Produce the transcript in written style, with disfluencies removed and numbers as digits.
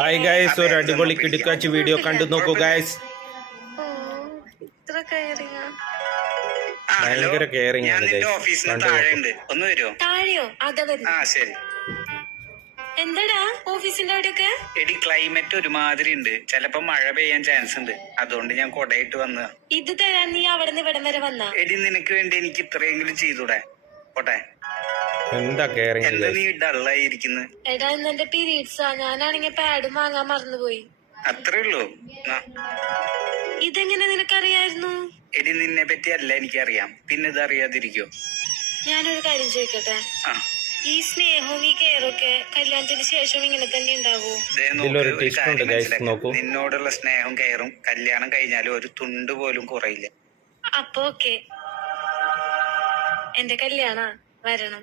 Hi guys, ഒരു അടിപൊളി കിടുക്കാച്ചി വീഡിയോ കണ്ടു നോക്കൂ ഗൈസ്. ഭയങ്കര കെയറിംഗ് ആണ് ഗൈസ്. താഴെയോ? ശരി. എന്താടാ ഓഫീസിന്റെ അവിടെയൊക്കെ? എടി ക്ലൈമറ്റ് ഒരുമാതിരി ഉണ്ട്, ചിലപ്പോ മഴ പെയ്യാൻ ചാൻസ് ഉണ്ട്, അതുകൊണ്ട് ഞാൻ കൊടയിട്ട് വന്ന. ഇത് തരാൻ നീ അവിടെ നിന്ന് ഇവിടം വരെ വന്ന? എടി നിനക്ക് വേണ്ടി എനിക്ക് ഇത്രയെങ്കിലും ചെയ്തൂടെ? പോട്ടെ. എന്താ കെയറിംഗ്? എന്താ നീ ഡള്ളായിരിക്കുന്നു? എടാ ഇന്ന് എന്റെ പീരീഡ്സാ, ഞാനാണെങ്കിൽ പാഡും വാങ്ങാൻ മറന്നുപോയി. അത്രേ ഉള്ളൂ. ഇതെങ്ങനെ നിനക്കറിയായിരുന്നു? എടി നിന്നെ പറ്റി അല്ല എനിക്കറിയാം, പിന്നെ ഇത് അറിയാതിരിക്കോ? ഞാനൊരു കാര്യം ചോദിക്കട്ടെ, ഈ സ്നേഹവും ഈ കെയറൊക്കെ കല്യാണത്തിന് ശേഷം ഇങ്ങനെ തന്നെ ഉണ്ടാവോ? നിന്നോടുള്ള സ്നേഹവും കെയറും കല്യാണം കഴിഞ്ഞാലും ഒരു തുണ്ട് പോലും കുറയില്ല. അപ്പൊ ഓക്കെ, എന്റെ കല്യാണ വരണം.